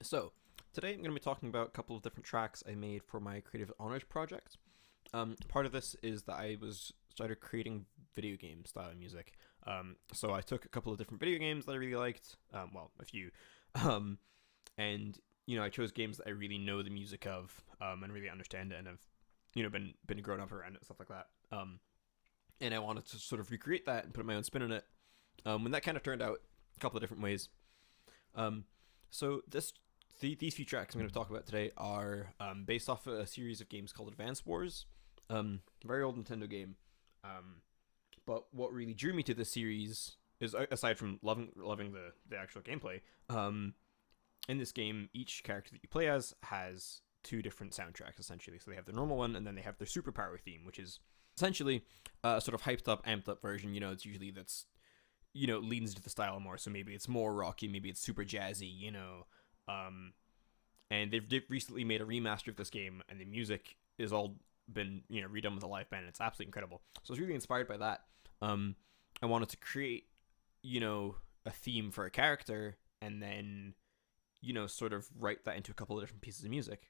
So, today I'm going to be talking about a couple of different tracks I made for my Creative Honors project. Part of this is that I was started creating video game style music. So I took a couple of different video games that I really liked, well, a few, um, and I chose games that I really know the music of and really understand it, and have been grown up around it, stuff like that. And I wanted to sort of recreate that and put my own spin on it. And that kind of turned out a couple of different ways. Um, so these few tracks I'm going to talk about today are based off a series of games called Advance Wars, very old Nintendo game. But what really drew me to this series is, aside from loving the actual gameplay, in this game, each character that you play as has two different soundtracks essentially. So they have their normal one, and then they have their superpower theme, which is essentially a sort of hyped up, amped up version. It's usually that's leans into the style more. So maybe it's more rocky, maybe it's super jazzy. And they've recently made a remaster of this game, and the music is all been redone with a live band. And it's absolutely incredible. So I was really inspired by that. I wanted to create a theme for a character, and then sort of write that into a couple of different pieces of music.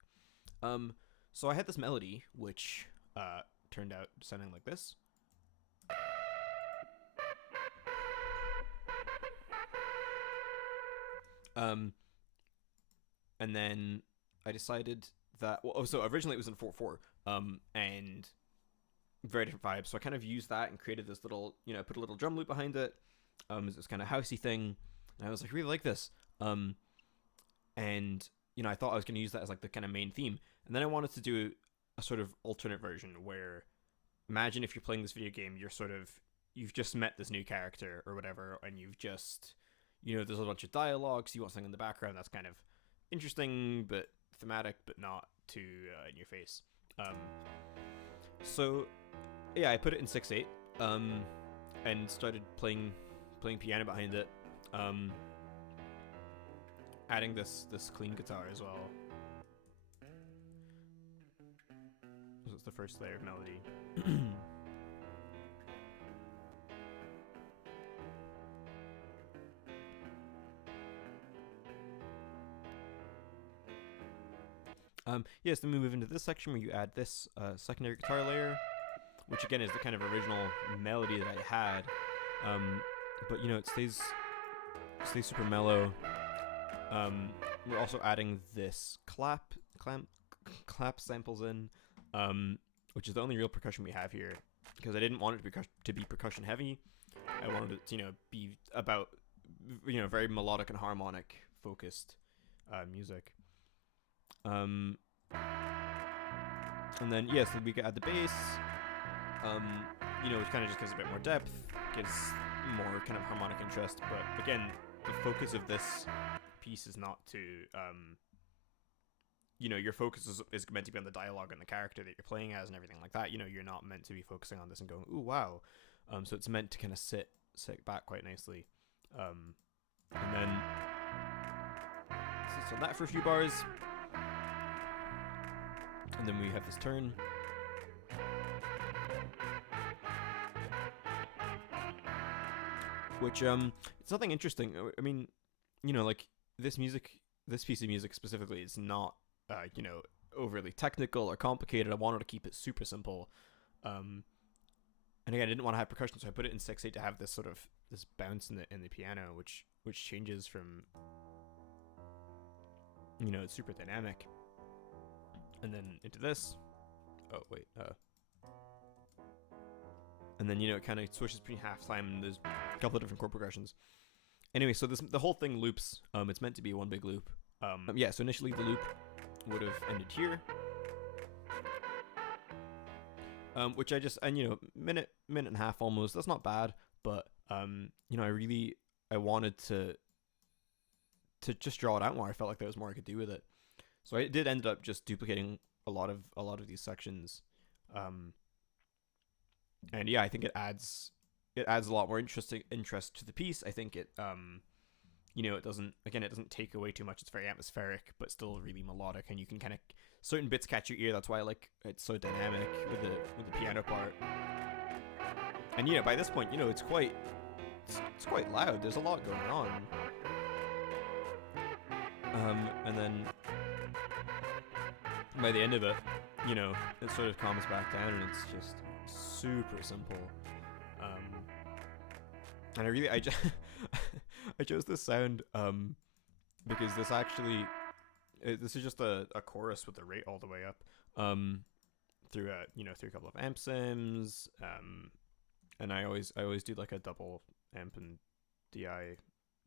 So I had this melody which turned out sounding like this. And then I decided that so originally it was in 4/4, and very different vibes. So I kind of used that and created this little, put a little drum loop behind it. It's this kind of housey thing, and I was like, really like this. And I thought I was going to use that as like the kind of main theme, and then I wanted to do a sort of alternate version where, imagine if you're playing this video game, you've just met this new character or whatever, and you've just there's a bunch of dialogue, so you want something in the background that's kind of interesting but thematic, but not too in your face. So yeah, I put it in 6/8, and started playing piano behind it, adding this clean guitar as well. So it's the first layer of melody. Yes, then we move into this section where you add this secondary guitar layer, which again is the kind of original melody that I had. But it stays super mellow. We're also adding this clap samples in, which is the only real percussion we have here, because I didn't want it to be percussion heavy. I wanted it to be about very melodic and harmonic focused music. And then so we could add the bass, which kind of just gives a bit more depth, gives more kind of harmonic interest. But again, the focus of this piece is not to, your focus is meant to be on the dialogue and the character that you're playing as and everything like that. You're not meant to be focusing on this and going, ooh, wow. So it's meant to kind of sit back quite nicely. And then sits on that for a few bars. And then we have this turn. Which, it's nothing interesting. I mean, like, this piece of music specifically is not, overly technical or complicated. I wanted to keep it super simple. And again, I didn't want to have percussion, so I put it in 6/8 to have this sort of, this bounce in the piano, which changes from, it's super dynamic. And then into this. Oh, wait. And then, it kind of switches between half time, and there's a couple of different chord progressions. Anyway, so the whole thing loops. It's meant to be one big loop. So initially the loop would have ended here. Which I just, and minute and a half almost. That's not bad, but I wanted to just draw it out more. I felt like there was more I could do with it. So I did end up just duplicating a lot of these sections, and yeah, I think it adds a lot more interest to the piece. I think it it doesn't take away too much. It's very atmospheric, but still really melodic, and you can kind of, certain bits catch your ear. That's why I like it's so dynamic with the piano part. And by this point, it's quite loud. There's a lot going on. And then by the end of it, you know, it sort of calms back down, and it's just super simple. And I I chose this sound because this actually this is just a chorus with the rate all the way up through a couple of amp sims, and I always do like a double amp and DI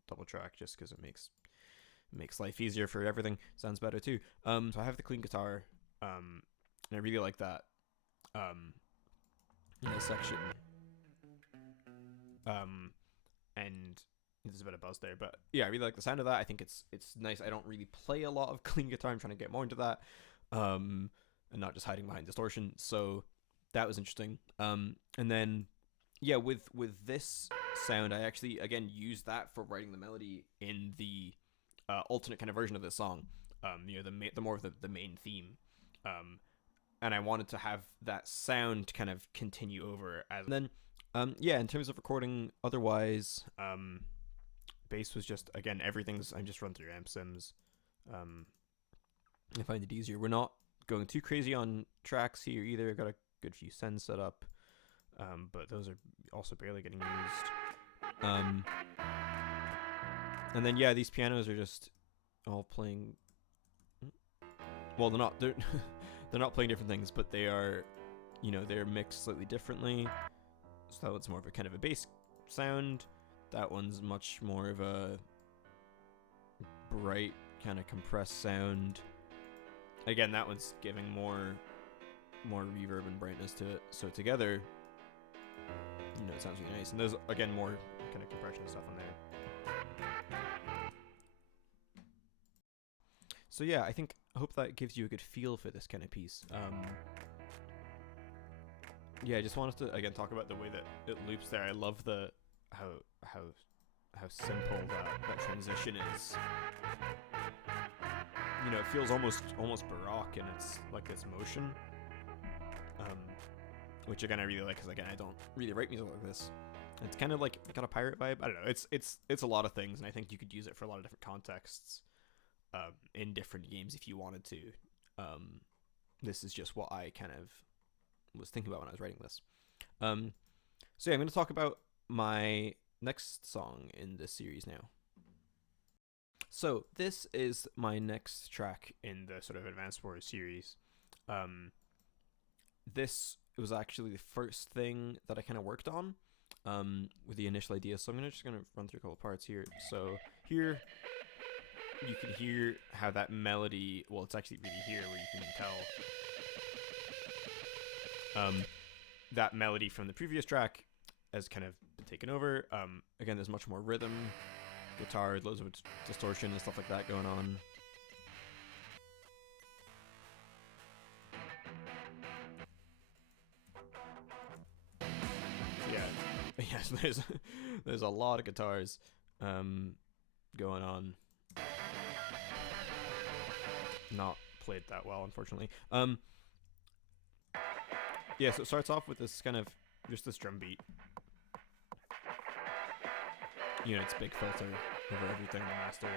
double track just because it makes life easier for everything. Sounds better too. So I have the clean guitar, and I really like that in this section. And there's a bit of buzz there, but yeah, I really like the sound of that. I think it's nice. I don't really play a lot of clean guitar. I'm trying to get more into that, and not just hiding behind distortion. So that was interesting. And then yeah, with this sound, I actually again used that for writing the melody in the alternate kind of version of this song. You know, the more of the main theme. And I wanted to have that sound kind of continue over as. And then yeah, in terms of recording otherwise, bass was just, again, I'm just run through amp sims. I find it easier. We're not going too crazy on tracks here either. I've got a good few sends set up, but those are also barely getting used. And then yeah, these pianos are just all playing. Well, they're not playing different things, but they are, you know, they're mixed slightly differently. So that one's more of a kind of a bass sound. That one's much more of a bright kind of compressed sound. Again, that one's giving more reverb and brightness to it. So together, you know, it sounds really nice. And there's again more kind of compression stuff on there. So yeah, I hope that gives you a good feel for this kind of piece. Yeah, I just wanted to again talk about the way that it loops there. I love how simple that transition is. You know, it feels almost baroque, and it's like this motion, which again I really like, because again I don't really write music like this. It's kind of like got a pirate vibe. I don't know. It's a lot of things, and I think you could use it for a lot of different contexts. In different games if you wanted to. This is just what I kind of was thinking about when I was writing this. So yeah, I'm going to talk about my next song in this series now. So this is my next track in the sort of Advanced Wars series. This was actually the first thing that I kind of worked on with the initial idea. So I'm just going to run through a couple parts here. So here you can hear how that melody, well, it's actually really here where you can tell that melody from the previous track has kind of been taken over. Again, there's much more rhythm, guitar, loads of distortion and stuff like that going on. Yeah, yes, there's a lot of guitars going on. Not played that well, unfortunately. Yeah, so it starts off with this kind of just this drum beat. You know, it's big filter over everything, the master.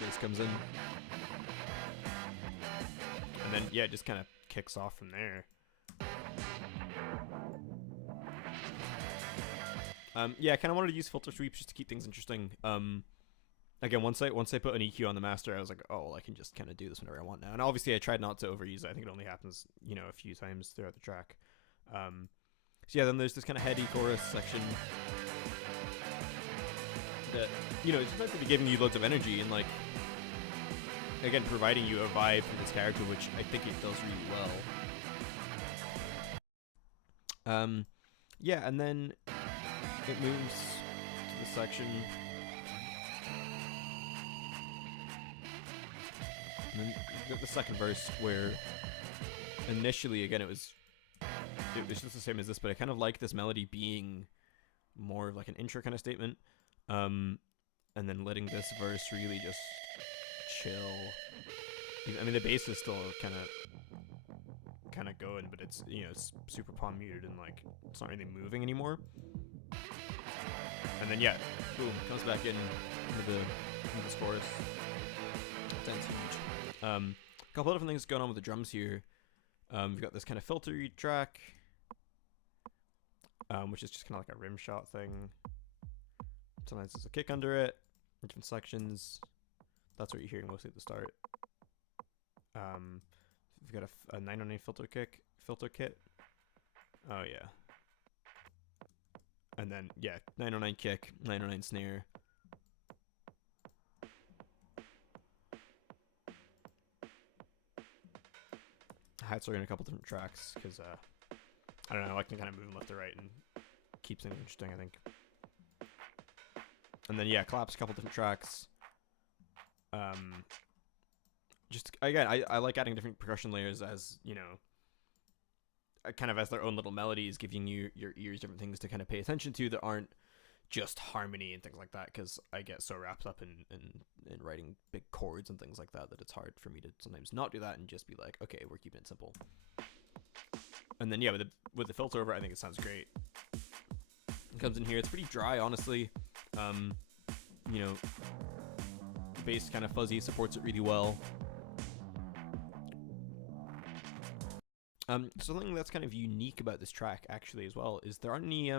Bass comes in, and then yeah, it just kind of kicks off from there. Yeah, I kind of wanted to use filter sweeps just to keep things interesting. Again, once I put an EQ on the master, I was like, oh, well, I can just kind of do this whenever I want now. And obviously, I tried not to overuse it. I think it only happens, you know, a few times throughout the track. So yeah, then there's this kind of heady chorus section that, you know, it's meant to be giving you loads of energy and, like, again, providing you a vibe for this character, which I think it does really well. Yeah, and then it moves to the section, and then you got the second verse where initially, again, it was just the same as this, but I kind of like this melody being more of like an intro kind of statement, and then letting this verse really just chill. I mean, the bass is still kind of going, but it's, you know, it's super palm muted and like it's not really moving anymore. And then yeah, boom, comes back into the chorus. Sounds huge. A couple of different things going on with the drums here. We've got this kind of filtery track, which is just kind of like a rim shot thing. Sometimes there's a kick under it in different sections. That's what you're hearing mostly at the start. We've got a 909 filter kit. Oh yeah. And then yeah, 909 kick, 909 snare. Hats are in a couple different tracks because I don't know, I like to kind of move them left to right and keep things interesting, I think. And then yeah, claps, a couple different tracks. Just again, I like adding different percussion layers, as you know, kind of as their own little melodies, giving your ears different things to kind of pay attention to that aren't just harmony and things like that, because I get so wrapped up in writing big chords and things like that it's hard for me to sometimes not do that and just be like, okay, we're keeping it simple. And then yeah, with the filter over, I think it sounds great. It comes in here, it's pretty dry, honestly. You know, bass kind of fuzzy, supports it really well. Something that's kind of unique about this track actually as well is there aren't any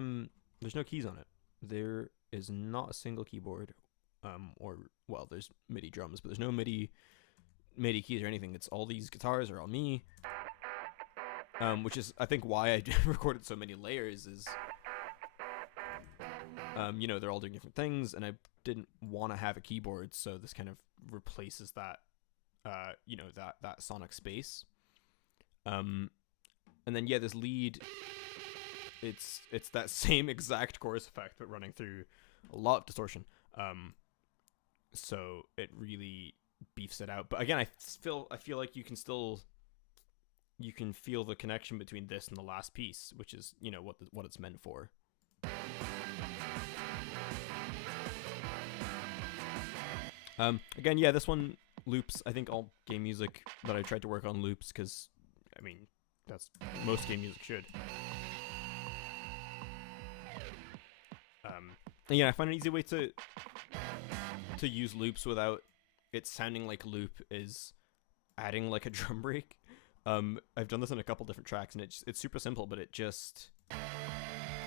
there's no keys on it. There is not a single keyboard, or well, there's MIDI drums, but there's no MIDI keys or anything. It's all these guitars are all me, which is I think why I recorded so many layers is, you know, they're all doing different things, and I didn't want to have a keyboard, so this kind of replaces that, you know, that sonic space. And then yeah, this lead, it's that same exact chorus effect but running through a lot of distortion. So it really beefs it out. But again, I feel like you can feel the connection between this and the last piece, which is, you know, what it's meant for. Again, yeah, this one loops. I think all game music that I tried to work on loops, because I mean, that's most game music should. And yeah, I find an easy way to use loops without it sounding like a loop is adding like a drum break. I've done this in a couple different tracks, and it's super simple, but I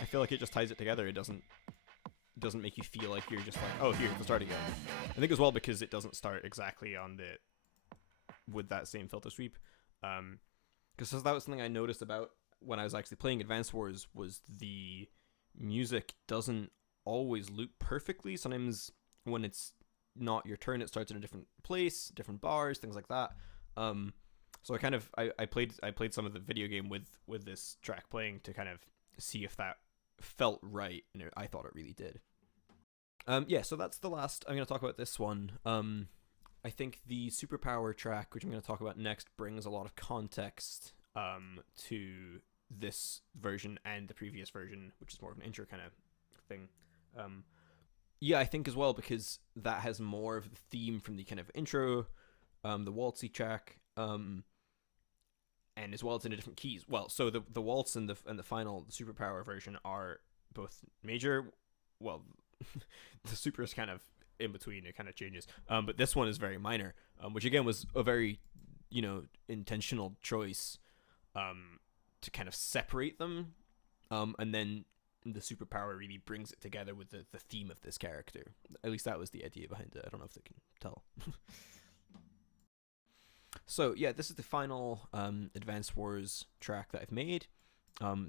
feel like it just ties it together. It doesn't make you feel like you're just like, oh, here's the start again. I think as well because it doesn't start exactly with that same filter sweep. Because that was something I noticed about when I was actually playing Advance Wars, was the music doesn't always loop perfectly. Sometimes when it's not your turn, it starts in a different place, different bars, things like that. So I played some of the video game with this track playing to kind of see if that felt right, and I thought it really did. Yeah, so that's the last I'm going to talk about this one. I think the Superpower track, which I'm going to talk about next, brings a lot of context to this version and the previous version, which is more of an intro kind of thing. Yeah, I think as well, because that has more of the theme from the kind of intro, the waltzy track, and as well it's in a different keys. Well, so the waltz and the final Superpower version are both major. Well, the super is kind of in between, it kind of changes, but this one is very minor, which again was a very, you know, intentional choice to kind of separate them, and then the Superpower really brings it together with the theme of this character. At least that was the idea behind it. I don't know if they can tell. So yeah, this is the final Advance Wars track that I've made.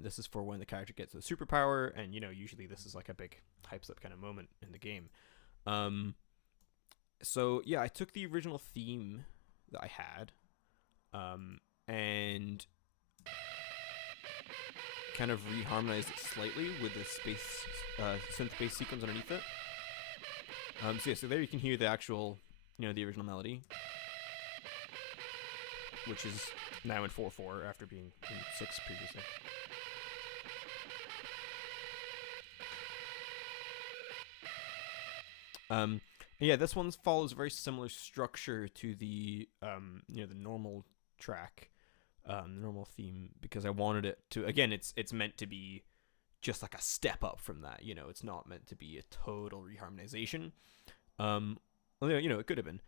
This is for when the character gets the Superpower, and you know, usually this is like a big hypes up kind of moment in the game. So yeah, I took the original theme that I had, and kind of reharmonized it slightly with the synth bass sequence underneath it. So yeah, so there you can hear the actual, you know, the original melody, which is now in 4/4 after being in 6 previously. Yeah, this one follows a very similar structure to the you know, the normal track, the normal theme, because I wanted it to, again, it's meant to be just like a step up from that. You know, it's not meant to be a total reharmonization. You know, it could have been.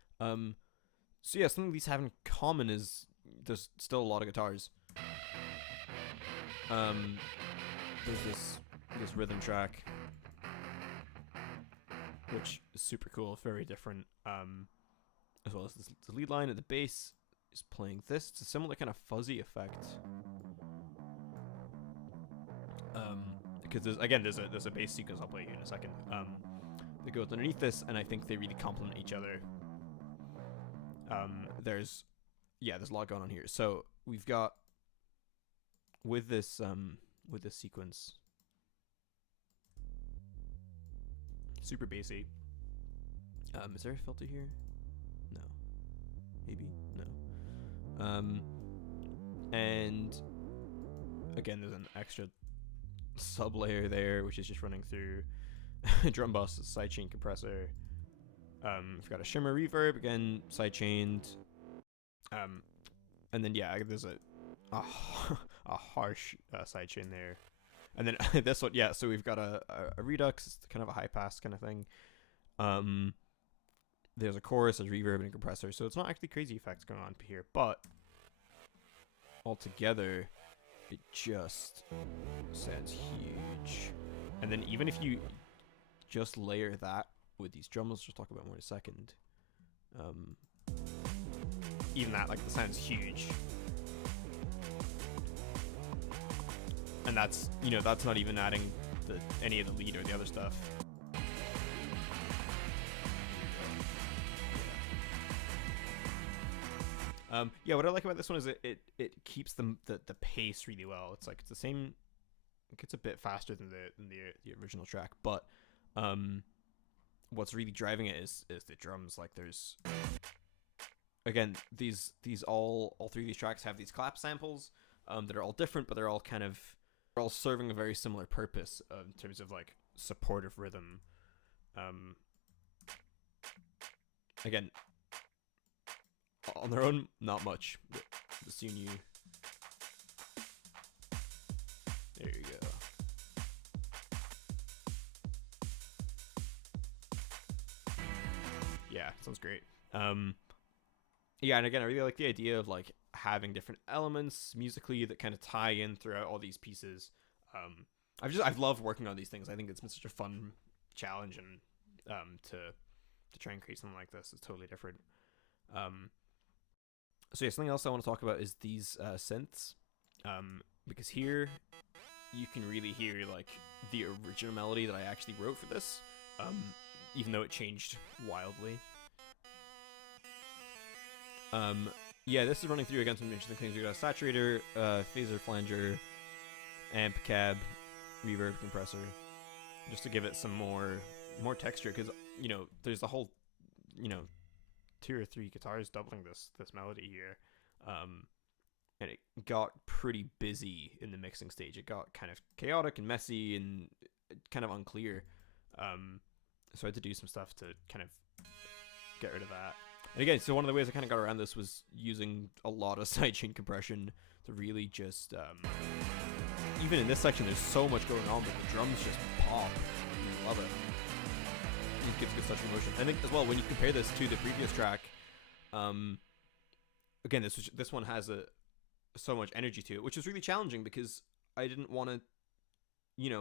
So yeah, something these have in common is there's still a lot of guitars. There's this rhythm track, which is super cool, very different. As well as the lead line at the bass is playing this. It's a similar kind of fuzzy effect. Because there's a bass sequence I'll play here in a second. That goes underneath this, and I think they really complement each other. There's a lot going on here. So we've got with this sequence, super bassy. Is there a filter here? No. Maybe? No. And again, there's an extra sub layer there, which is just running through drum bus, sidechain compressor. We've got a shimmer reverb, again, sidechained. And then there's a harsh sidechain there. And then this one, so we've got a redux, kind of a high pass kind of thing. There's a chorus, a reverb, and a compressor, so it's not actually crazy effects going on here, but altogether, it just sounds huge. And then even if you just layer that with these drums, we'll talk about more in a second. Even that, like, the sound's huge. And that's, that's not even adding any of the lead or the other stuff. What I like about this one is it keeps the pace really well. It's like it's the same. It gets a bit faster than the original track, but what's really driving it is the drums. Like there's again these all three of these tracks have these clap samples that are all different, but they're all serving a very similar purpose in terms of like supportive rhythm. Again, on their own, not much. The Sunu. There you go. Yeah, sounds great. And again, I really like the idea of like having different elements musically that kind of tie in throughout all these pieces. I've loved working on these things. I think it's been such a fun challenge, and to try and create something like this is totally different. So something else I want to talk about is these synths, because here you can really hear like the original melody that I actually wrote for this, even though it changed wildly. This is running through again some interesting things. We got a saturator, phaser, flanger, amp, cab, reverb, compressor, just to give it some more texture, because there's the whole 2 or 3 guitars doubling this melody here, and it got pretty busy in the mixing stage. It got kind of chaotic and messy and kind of unclear, so I had to do some stuff to kind of get rid of that. And again, so one of the ways I kind of got around this was using a lot of sidechain compression to really just even in this section there's so much going on, but the drums just pop. I love it. It gives good such emotion. I think as well when you compare this to the previous track, again this one has so much energy to it, which was really challenging because I didn't want to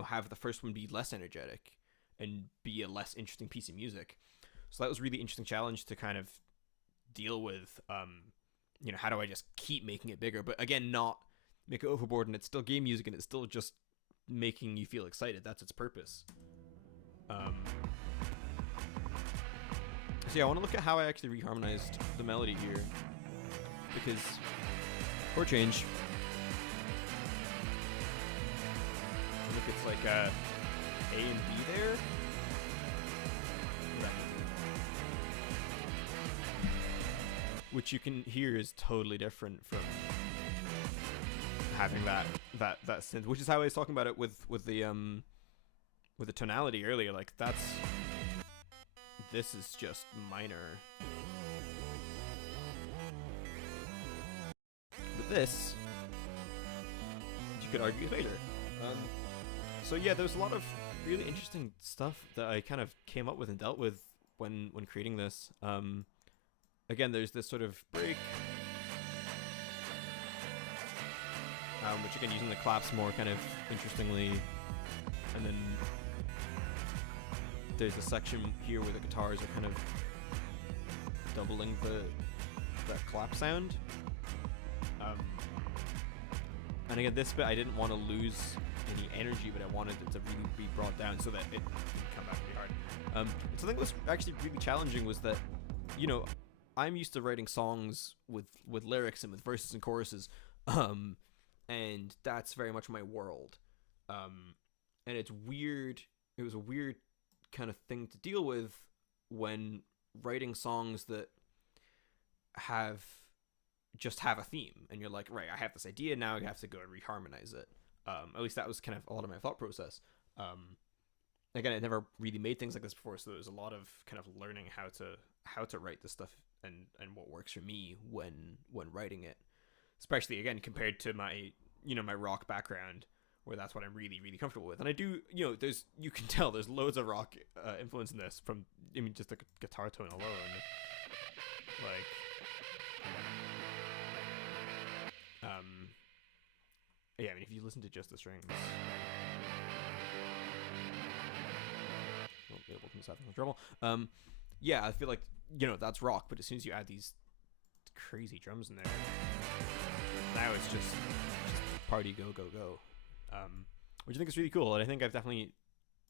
have the first one be less energetic and be a less interesting piece of music. So that was a really interesting challenge to kind of deal with. How do I just keep making it bigger, but again not make it overboard, and it's still game music and it's still just making you feel excited. That's its purpose. So I want to look at how I actually reharmonized the melody here, because chord change, look, it's like A and B there. Which you can hear is totally different from having that synth, which is how I was talking about it with the tonality earlier. Like this is just minor. But this, you could argue, is major. So yeah, there's a lot of really interesting stuff that I kind of came up with and dealt with when creating this. Again, there's this sort of break, which again using the claps more kind of interestingly, and then there's a section here where the guitars are kind of doubling that clap sound. And again, this bit I didn't want to lose any energy, but I wanted it to really be brought down so that it would come back really hard. Something that was actually really challenging was that, you know, I'm used to writing songs with lyrics and with verses and choruses, and that's very much my world. And it's weird. It was a weird kind of thing to deal with when writing songs that just have a theme, and you're like, right, I have this idea, now I have to go and reharmonize it. At least that was kind of a lot of my thought process. Again, I never really made things like this before, so there's a lot of kind of learning how to write this stuff and what works for me when writing it, especially again compared to my my rock background, where that's what I'm really comfortable with. And I do, you can tell there's loads of rock influence in this, from just the guitar tone alone, like yeah, I mean, if you listen to just the strings, Ableton's having some trouble. Yeah, I feel like that's rock, but as soon as you add these crazy drums in there, now it's just party go. Which I think is really cool, and I think I've definitely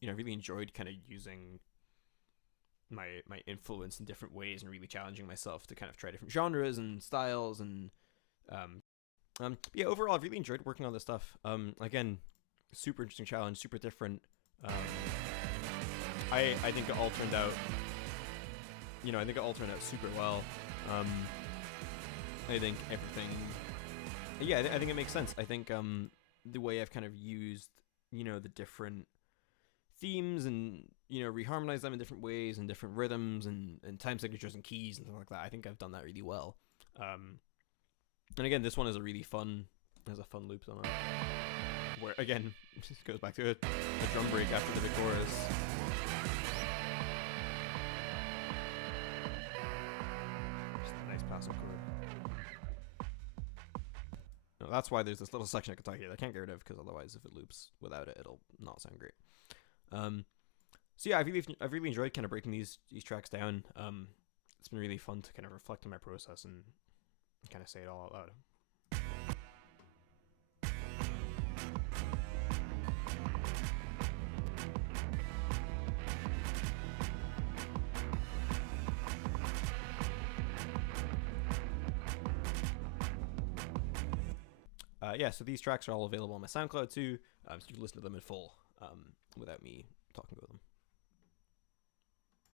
really enjoyed kind of using my influence in different ways and really challenging myself to kind of try different genres and styles, and yeah, overall I've really enjoyed working on this stuff. Again, super interesting challenge, super different. I think it all turned out super well. I think everything, yeah, I think it makes sense. I think the way I've kind of used the different themes and reharmonize them in different ways and different rhythms and time signatures and keys and things like that, I think I've done that really well. And again, this one is a really fun, has a fun loop on it, where again it just goes back to a drum break after the big chorus. Just a nice passive chord. No, that's why there's this little section of guitar here that I can't get rid of, because otherwise if it loops without it, it'll not sound great. So yeah, I've really enjoyed kind of breaking these tracks down. It's been really fun to kind of reflect on my process and kind of say it all out loud. Yeah, so these tracks are all available on my SoundCloud too, so you can listen to them in full without me talking about them.